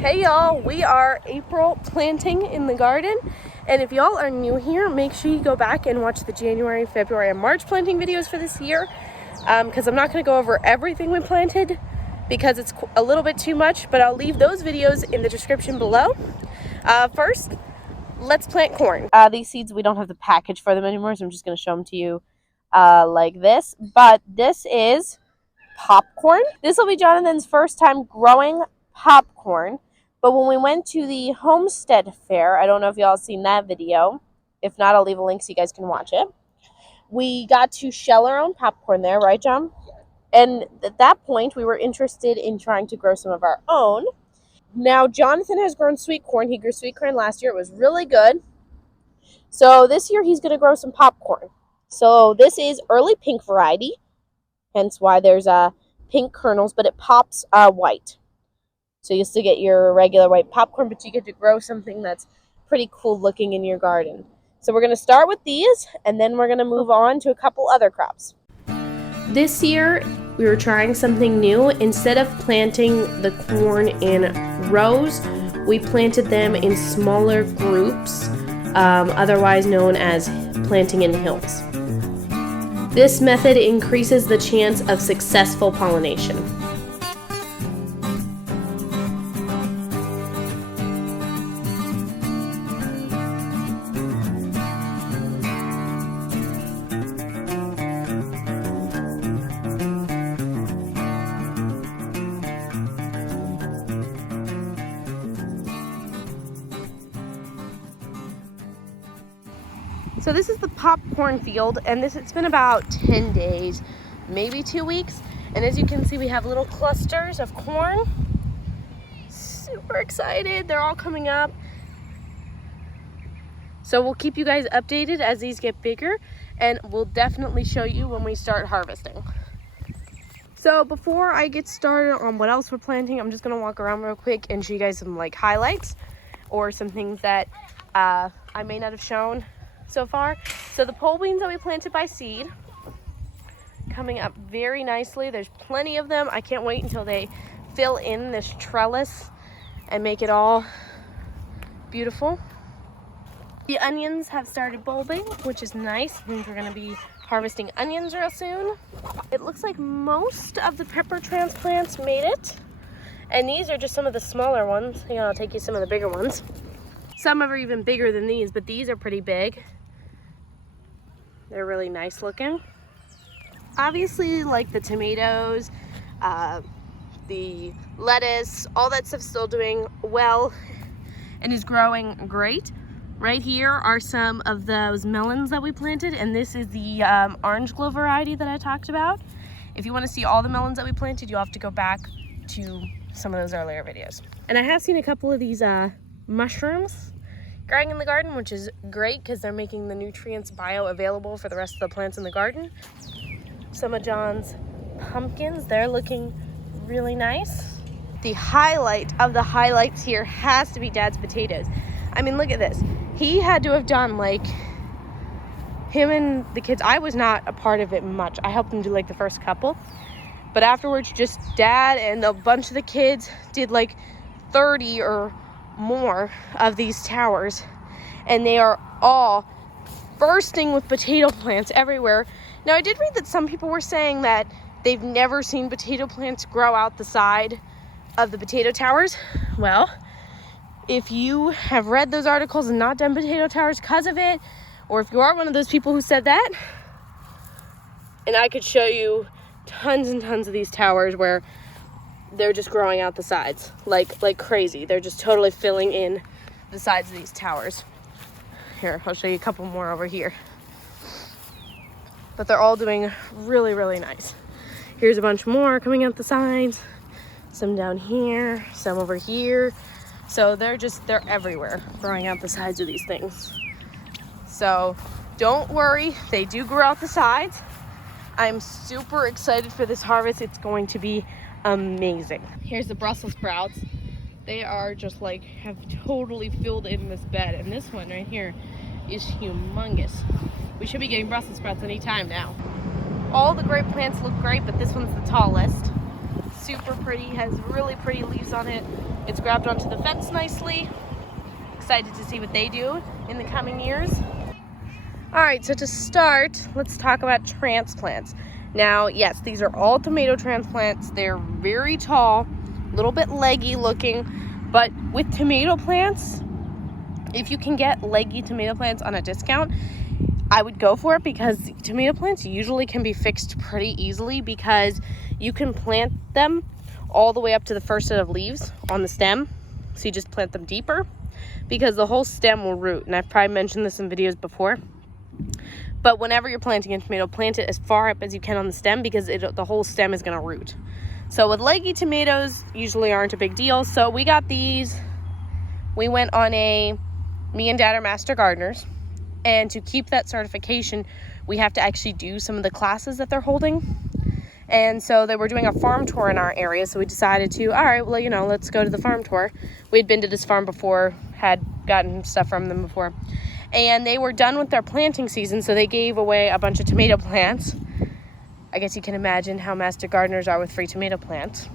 Hey y'all, we are April planting in the garden, and if y'all are new here, make sure you go back and watch the January, February, and March planting videos for this year, because I'm not going to go over everything we planted because it's a little bit too much, but I'll leave those videos in the description below. First, let's plant corn. These seeds, we don't have the package for them anymore, so I'm just going to show them to you like this, but this is popcorn. This will be Jonathan's first time growing popcorn. But when we went to the Homestead fair, I don't know if y'all seen that video. If not, I'll leave a link so you guys can watch it. We got to shell our own popcorn there, right, John? And at that point, we were interested in trying to grow some of our own. Now, Jonathan has grown sweet corn. He grew sweet corn last year. It was really good. So this year, he's going to grow some popcorn. So this is early pink variety, hence why there's pink kernels, but it pops white. So you still get your regular white popcorn, but you get to grow something that's pretty cool looking in your garden. So we're going to start with these, and then we're going to move on to a couple other crops. This year, we were trying something new. Instead of planting the corn in rows, we planted them in smaller groups, otherwise known as planting in hills. This method increases the chance of successful pollination. So this is the popcorn field, and it's been about 10 days, maybe 2 weeks. And as you can see, we have little clusters of corn. Super excited. They're all coming up. So we'll keep you guys updated as these get bigger, and we'll definitely show you when we start harvesting. So before I get started on what else we're planting, I'm just gonna walk around real quick and show you guys some highlights or some things that I may not have shown so far. So the pole beans that we planted by seed, coming up very nicely. There's plenty of them. I can't wait until they fill in this trellis and make it all beautiful. The onions have started bulbing, which is nice. It means we're gonna be harvesting onions real soon. It looks like most of the pepper transplants made it. And these are just some of the smaller ones. Hang on, I'll take you some of the bigger ones. Some are even bigger than these, but these are pretty big. They're really nice looking. Obviously, like the tomatoes, the lettuce, all that stuff's still doing well and is growing great. Right here are some of those melons that we planted, and this is the orange glow variety that I talked about. If you want to see all the melons that we planted, you'll have to go back to some of those earlier videos. And I have seen a couple of these mushrooms growing in the garden, which is great because they're making the nutrients bioavailable for the rest of the plants in the garden. Some of John's pumpkins, they're looking really nice. The highlight of the highlights here has to be Dad's potatoes. I mean, look at this. He had to have done him and the kids. I was not a part of it much. I helped him do the first couple, but afterwards just Dad and a bunch of the kids did 30 or more of these towers, and they are all bursting with potato plants everywhere. Now, I did read that some people were saying that they've never seen potato plants grow out the side of the potato towers. Well, if you have read those articles and not done potato towers because of it, or if you are one of those people who said that, and I could show you tons and tons of these towers where they're just growing out the sides like crazy. They're just totally filling in the sides of these towers. Here, I'll show you a couple more over here. But they're all doing really, really nice. Here's a bunch more coming out the sides. Some down here, some over here. So they're everywhere, growing out the sides of these things. So don't worry, they do grow out the sides. I'm super excited for this harvest. It's going to be amazing. Here's the Brussels sprouts. They are just have totally filled in this bed, and this one right here is humongous. We should be getting Brussels sprouts any time now. All the grape plants look great, but this one's the tallest. Super pretty, has really pretty leaves on it. It's grabbed onto the fence nicely. Excited to see what they do in the coming years. All right, so to start, let's talk about transplants. Now, yes, these are all tomato transplants. They're very tall, a little bit leggy looking, but with tomato plants, if you can get leggy tomato plants on a discount, I would go for it, because tomato plants usually can be fixed pretty easily, because you can plant them all the way up to the first set of leaves on the stem. So you just plant them deeper, because the whole stem will root. And I've probably mentioned this in videos before. But whenever you're planting a tomato, plant it as far up as you can on the stem, because the whole stem is going to root. So with leggy tomatoes, usually aren't a big deal. So we got these. We went on me and Dad are master gardeners. And to keep that certification, we have to actually do some of the classes that they're holding. And so they were doing a farm tour in our area. So we decided to, all right, well, let's go to the farm tour. We'd been to this farm before, had gotten stuff from them before. And they were done with their planting season, so they gave away a bunch of tomato plants. I guess you can imagine how master gardeners are with free tomato plants.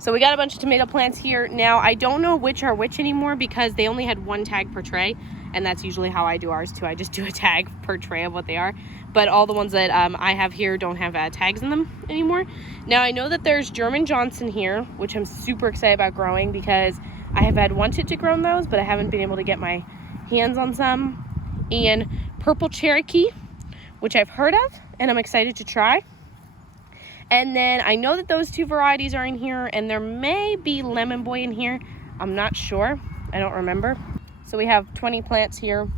So we got a bunch of tomato plants here. Now, I don't know which are which anymore, because they only had one tag per tray, and that's usually how I do ours too. I just do a tag per tray of what they are. But all the ones that I have here don't have tags in them anymore. Now, I know that there's German Johnson here, which I'm super excited about growing, because I have wanted to grow those, but I haven't been able to get my hands on some. And Purple Cherokee, which I've heard of, and I'm excited to try. And then I know that those two varieties are in here, and there may be Lemon Boy in here. I'm not sure. I don't remember. So we have 20 plants here.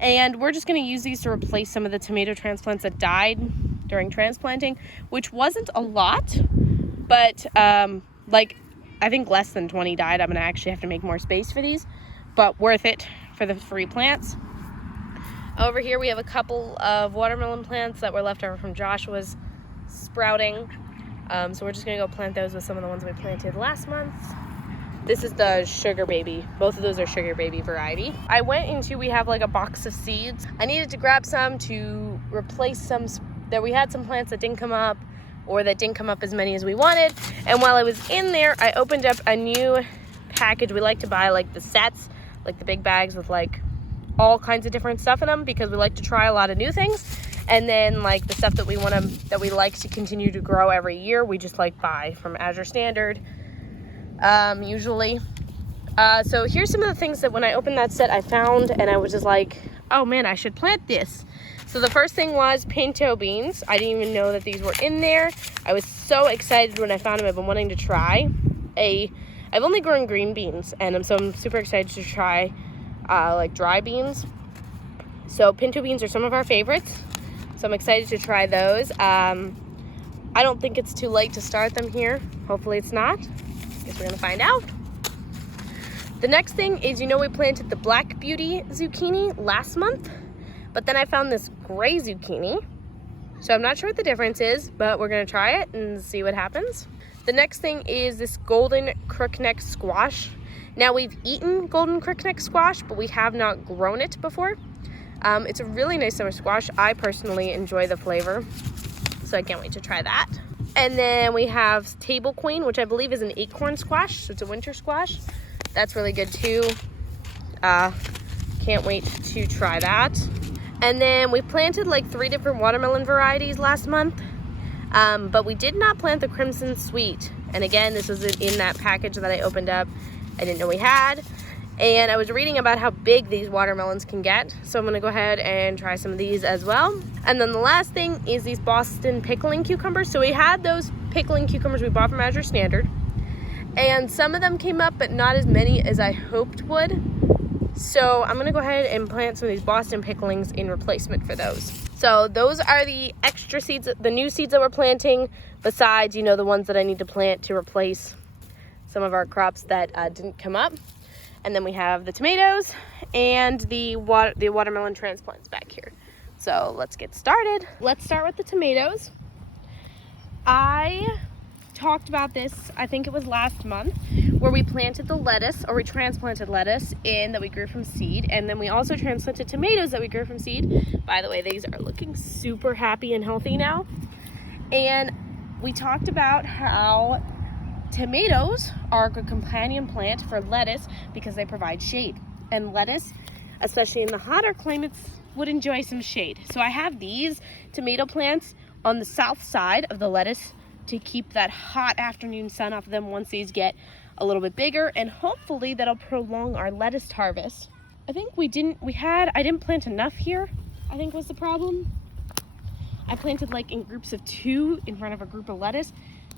And we're just going to use these to replace some of the tomato transplants that died during transplanting, which wasn't a lot, but I think less than 20 died. I'm going to actually have to make more space for these, but worth it for the free plants. Over here we have a couple of watermelon plants that were left over from Joshua's sprouting. So we're just going to go plant those with some of the ones we planted last month. This is the Sugar Baby. Both of those are Sugar Baby variety. We have like a box of seeds. I needed to grab some to replace some, that we had some plants that didn't come up, or that didn't come up as many as we wanted. And while I was in there, I opened up a new package. We like to buy like the sets, like the big bags with like all kinds of different stuff in them, because we like to try a lot of new things. And then like the stuff that we like to continue to grow every year, we just like buy from Azure Standard, usually. So here's some of the things that when I opened that set I found, and I was just like, oh man, I should plant this. So the first thing was Pinto beans. I didn't even know that these were in there. I was so excited when I found them. I've been wanting to try I've only grown green beans, and I'm super excited to try like dry beans. So Pinto beans are some of our favorites. So I'm excited to try those. I don't think it's too late to start them here. Hopefully it's not. Guess we're gonna find out. The next thing is, we planted the Black Beauty zucchini last month, but then I found this gray zucchini. So I'm not sure what the difference is, but we're gonna try it and see what happens. The next thing is this golden crookneck squash. Now, we've eaten golden crookneck squash, but we have not grown it before. It's a really nice summer squash. I personally enjoy the flavor, so I can't wait to try that. And then we have Table Queen, which I believe is an acorn squash, so it's a winter squash. That's really good too. Can't wait to try that. And then we planted like 3 different watermelon varieties last month, but we did not plant the Crimson Sweet. And again, this was in that package that I opened up. I didn't know we had. And I was reading about how big these watermelons can get, so I'm gonna go ahead and try some of these as well. And then the last thing is these Boston pickling cucumbers. So we had those pickling cucumbers we bought from Azure Standard, and some of them came up, but not as many as I hoped would. So I'm gonna go ahead and plant some of these Boston picklings in replacement for those. So those are the extra seeds, the new seeds that we're planting, besides, the ones that I need to plant to replace some of our crops that didn't come up. And then we have the tomatoes and the watermelon transplants back here. So let's get started. Let's start with the tomatoes. I talked about this, I think it was last month, where we planted the lettuce, or we transplanted lettuce in that we grew from seed. And then we also transplanted tomatoes that we grew from seed. By the way, these are looking super happy and healthy now. And we talked about how tomatoes are a good companion plant for lettuce because they provide shade. And lettuce, especially in the hotter climates, would enjoy some shade. So I have these tomato plants on the south side of the lettuce to keep that hot afternoon sun off of them once these get a little bit bigger, and hopefully that'll prolong our lettuce harvest. I think I didn't plant enough here, I think was the problem. I planted like in groups of 2 in front of a group of lettuce,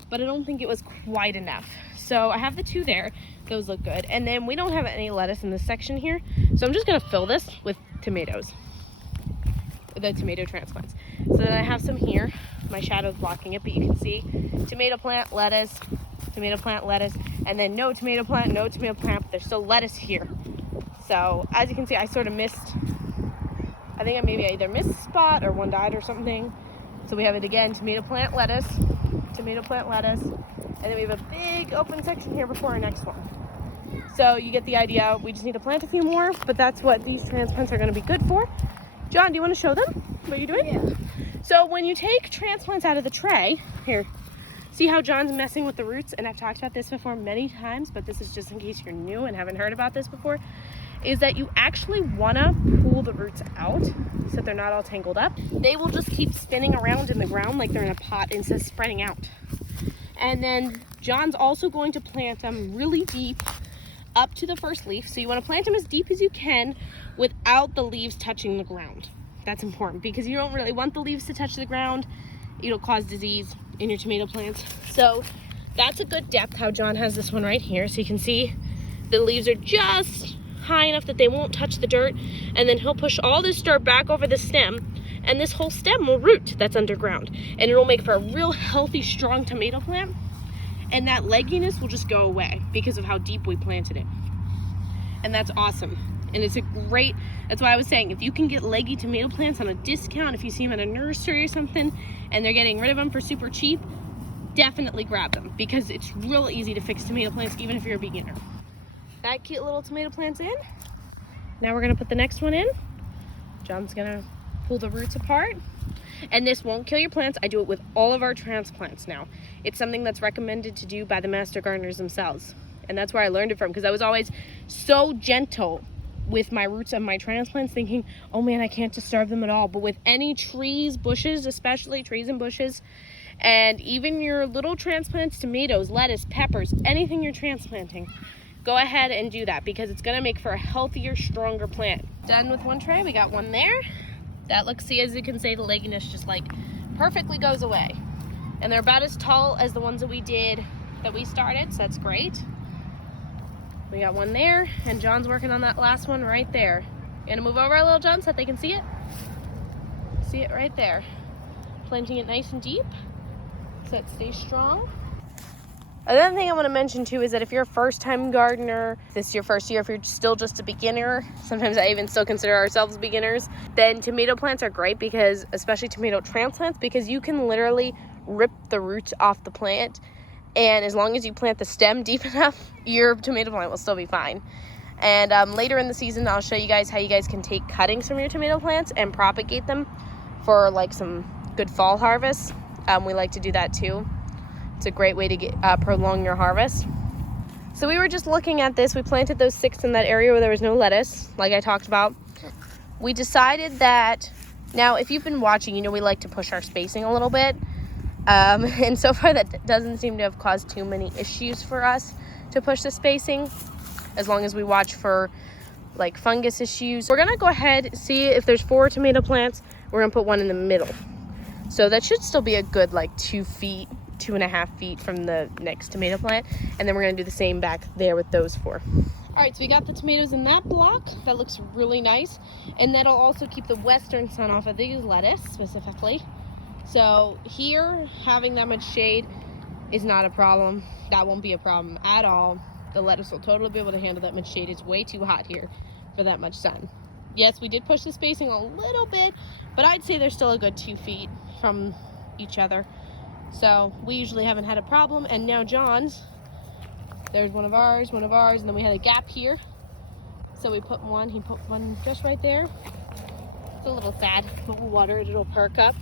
but I don't think it was quite enough. So I have the 2 there, those look good. And then we don't have any lettuce in this section here, so I'm just gonna fill this with tomatoes, the tomato transplants. So then I have some here, my shadow's blocking it, but you can see tomato plant, lettuce, and then no tomato plant, but there's still lettuce here. So as you can see, I sort of missed, I think I either missed a spot or one died or something. So we have it again, tomato plant, lettuce, and then we have a big open section here before our next one. So you get the idea. We just need to plant a few more, but that's what these transplants are going to be good for. John, do you want to show them what you're doing? Yeah. So when you take transplants out of the tray, here, see how John's messing with the roots? And I've talked about this before many times, but this is just in case you're new and haven't heard about this before, is that you actually want to pull the roots out so that they're not all tangled up. They will just keep spinning around in the ground like they're in a pot instead of spreading out. And then John's also going to plant them really deep up to the first leaf. So you want to plant them as deep as you can without the leaves touching the ground. That's important because you don't really want the leaves to touch the ground. It'll cause disease in your tomato plants. So that's a good depth how John has this one right here. So you can see the leaves are just high enough that they won't touch the dirt, and then he'll push all this dirt back over the stem, and this whole stem will root that's underground, and it'll make for a real healthy, strong tomato plant, and that legginess will just go away because of how deep we planted it. And that's awesome. And it's a great, that's why I was saying, if you can get leggy tomato plants on a discount, if you see them at a nursery or something and they're getting rid of them for super cheap, definitely grab them because it's real easy to fix tomato plants even if you're a beginner. That cute little tomato plant's in. Now we're gonna put the next one in. John's gonna pull the roots apart. And this won't kill your plants. I do it with all of our transplants now. It's something that's recommended to do by the master gardeners themselves. And that's where I learned it from, because I was always so gentle with my roots of my transplants, thinking, oh man, I can't disturb them at all. But with any trees, bushes, especially trees and bushes, and even your little transplants, tomatoes, lettuce, peppers, anything you're transplanting, go ahead and do that because it's gonna make for a healthier, stronger plant. Done with one tray, we got one there. That looks, see, as you can see, the legginess just like perfectly goes away. And they're about as tall as the ones that we started, so that's great. We got one there, and John's working on that last one right there. You gonna move over a little, John, so that they can see it? See it right there. Planting it nice and deep so it stays strong. Another thing I want to mention too is that if you're a first-time gardener, this is your first year, if you're still just a beginner, sometimes I even still consider ourselves beginners, then tomato plants are great because, especially tomato transplants, because you can literally rip the roots off the plant, and as long as you plant the stem deep enough, your tomato plant will still be fine. And later in the season, I'll show you guys how you guys can take cuttings from your tomato plants and propagate them for like some good fall harvests. We like to do that too. It's a great way to get prolong your harvest. So we were just looking at this. We planted those 6 in that area where there was no lettuce, like I talked about. We decided that, now if you've been watching, you know we like to push our spacing a little bit. And so far that doesn't seem to have caused too many issues for us to push the spacing, as long as we watch for like fungus issues. We're gonna go ahead, see if there's 4 tomato plants. We're gonna put one in the middle. So that should still be a good like 2 feet. 2.5 feet from the next tomato plant, and then we're going to do the same back there with those 4. All right, so we got the tomatoes in that block. That looks really nice, and that'll also keep the western sun off of these lettuce specifically. So here, having that much shade is not a problem. That won't be a problem at all. The lettuce will totally be able to handle that much shade. It's way too hot here for that much sun. Yes, we did push the spacing a little bit, but I'd say they're still a good 2 feet from each other. So we usually haven't had a problem. And now John's, there's one of ours, and then we had a gap here. So we put one, he put one just right there. It's a little sad, but we'll water it, it'll perk up.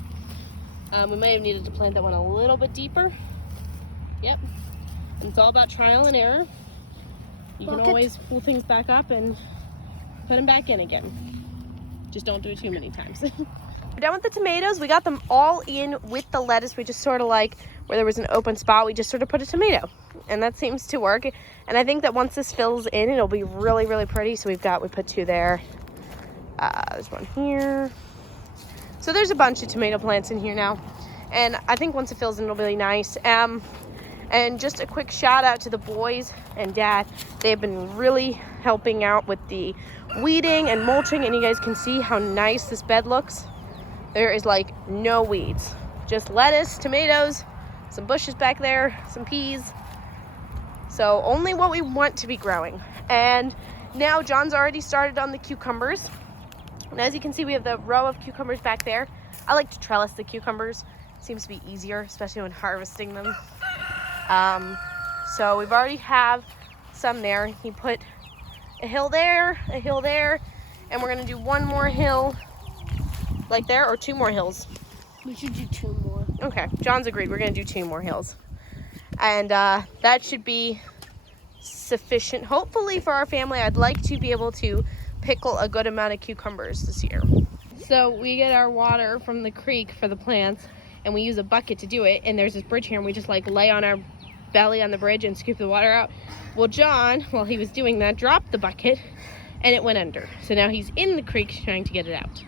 We may have needed to plant that one a little bit deeper. Yep. It's all about trial and error. You can always pull things back up and put them back in again. Just don't do it too many times. We're done with the tomatoes. We got them all in with the lettuce. We just sort of like where there was an open spot, we just sort of put a tomato, and that seems to work. And I think that once this fills in, it'll be really, really pretty. So we put 2 there. There's 1 here. So there's a bunch of tomato plants in here now. And I think once it fills in, it'll be really nice. And just a quick shout out to the boys and dad. They've been really helping out with the weeding and mulching, and you guys can see how nice this bed looks. There is like no weeds, just lettuce, tomatoes, some bushes back there, some peas. So only what we want to be growing. And now John's already started on the cucumbers. And as you can see, we have the row of cucumbers back there. I like to trellis the cucumbers. Seems to be easier, especially when harvesting them. So we've already have some there. He put a hill there, and we're gonna do 1 more hill like there, or 2 more hills. We should do 2 more. Okay, John's agreed. We're gonna do 2 more hills. And that should be sufficient, hopefully, for our family. I'd like to be able to pickle a good amount of cucumbers this year. So we get our water from the creek for the plants, and we use a bucket to do it. And there's this bridge here, and we just like lay on our belly on the bridge and scoop the water out. Well, John, while he was doing that, dropped the bucket, and it went under. So now he's in the creek trying to get it out.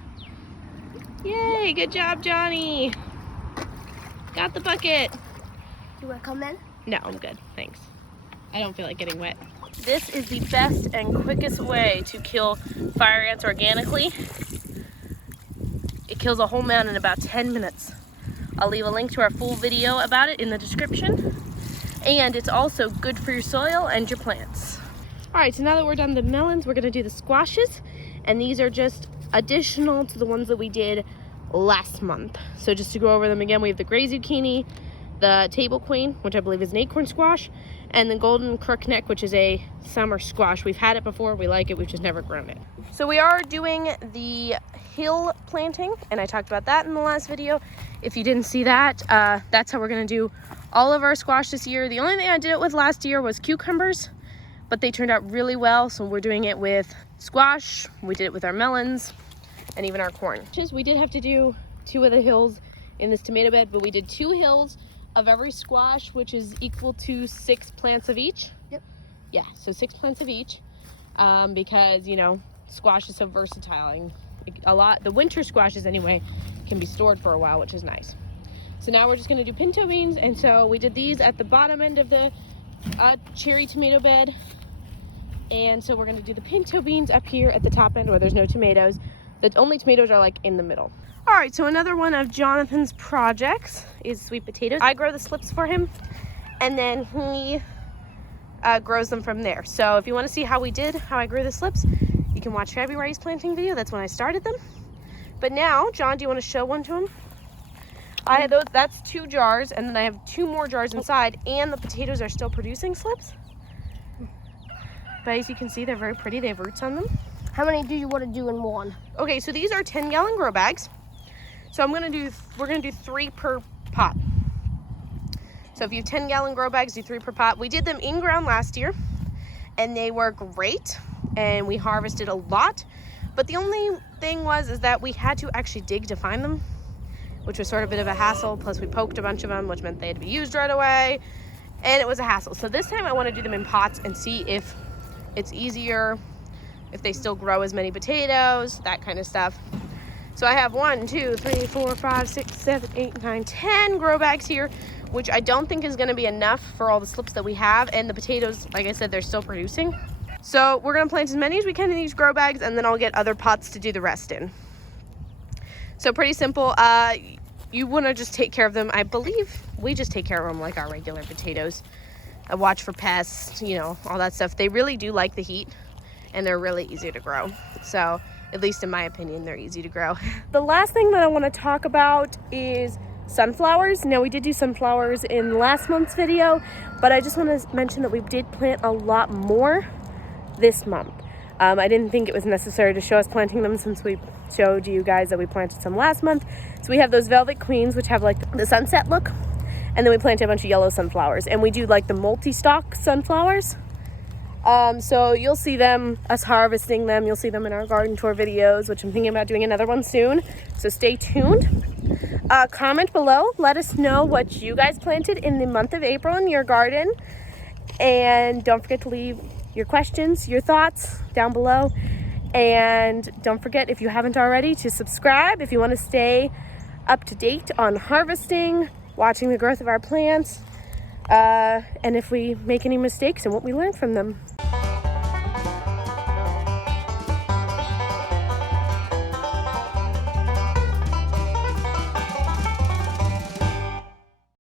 Yay, good job, Johnny. Got the bucket. You want to come in? No, I'm good, thanks. I don't feel like getting wet. This is the best and quickest way to kill fire ants organically. It kills a whole mound in about 10 minutes. I'll leave a link to our full video about it in the description. And it's also good for your soil and your plants. All right, so now that we're done the melons, we're gonna do the squashes. And these are just additional to the ones that we did last month. So just to go over them again, we have the gray zucchini, the table queen, which I believe is an acorn squash, and the golden crookneck, which is a summer squash. We've had it before, we like it, we've just never grown it. So we are doing the hill planting, and I talked about that in the last video. If you didn't see that, that's how we're gonna do all of our squash this year. The only thing I did it with last year was cucumbers, but they turned out really well, so we're doing it with squash, we did it with our melons, and even our corn. We did have to do 2 of the hills in this tomato bed, but we did 2 hills of every squash, which is equal to 6 plants of each. Yep. Yeah, so 6 plants of each, because, you know, squash is so versatile. And the winter squashes anyway, can be stored for a while, which is nice. So now we're just gonna do pinto beans, and so we did these at the bottom end of the cherry tomato bed. And so we're gonna do the pinto beans up here at the top end where there's no tomatoes. The only tomatoes are like in the middle. All right, so another one of Jonathan's projects is sweet potatoes. I grow the slips for him, and then he grows them from there. So if you wanna see how I grew the slips, you can watch February's planting video. That's when I started them. But now, John, do you wanna show one to him? I have those, that's 2 jars, and then I have 2 more jars inside, and the potatoes are still producing slips. But as you can see, they're very pretty. They have roots on them. How many do you want to do in one? Okay, so these are 10-gallon grow bags. So we're gonna do 3 per pot. So if you have 10-gallon grow bags, do 3 per pot. We did them in ground last year, and they were great, and we harvested a lot. But the only thing is that we had to actually dig to find them, which was sort of a bit of a hassle. Plus we poked a bunch of them, which meant they had to be used right away, and it was a hassle. So this time I want to do them in pots and see if it's easier, if they still grow as many potatoes, that kind of stuff. So I have 1, 2, 3, 4, 5, 6, 7, 8, 9, 10 grow bags here, which I don't think is gonna be enough for all the slips that we have. And the potatoes, like I said, they're still producing. So we're gonna plant as many as we can in these grow bags, and then I'll get other pots to do the rest in. So pretty simple. You wanna just take care of them. I believe we just take care of them like our regular potatoes. I watch for pests, you know, all that stuff. They really do like the heat, and they're really easy to grow. So at least in my opinion, they're easy to grow. The last thing that I wanna talk about is sunflowers. Now we did do sunflowers in last month's video, but I just wanna mention that we did plant a lot more this month. I didn't think it was necessary to show us planting them since we showed you guys that we planted some last month. So we have those velvet queens, which have like the sunset look. And then we planted a bunch of yellow sunflowers. And we do like the multi-stalk sunflowers. So you'll see them, us harvesting them. You'll see them in our garden tour videos, which I'm thinking about doing another one soon. So stay tuned. Comment below. Let us know what you guys planted in the month of April in your garden. And don't forget to leave your questions, your thoughts down below. And don't forget, if you haven't already, to subscribe if you want to stay up to date on harvesting, watching the growth of our plants, and if we make any mistakes and what we learn from them.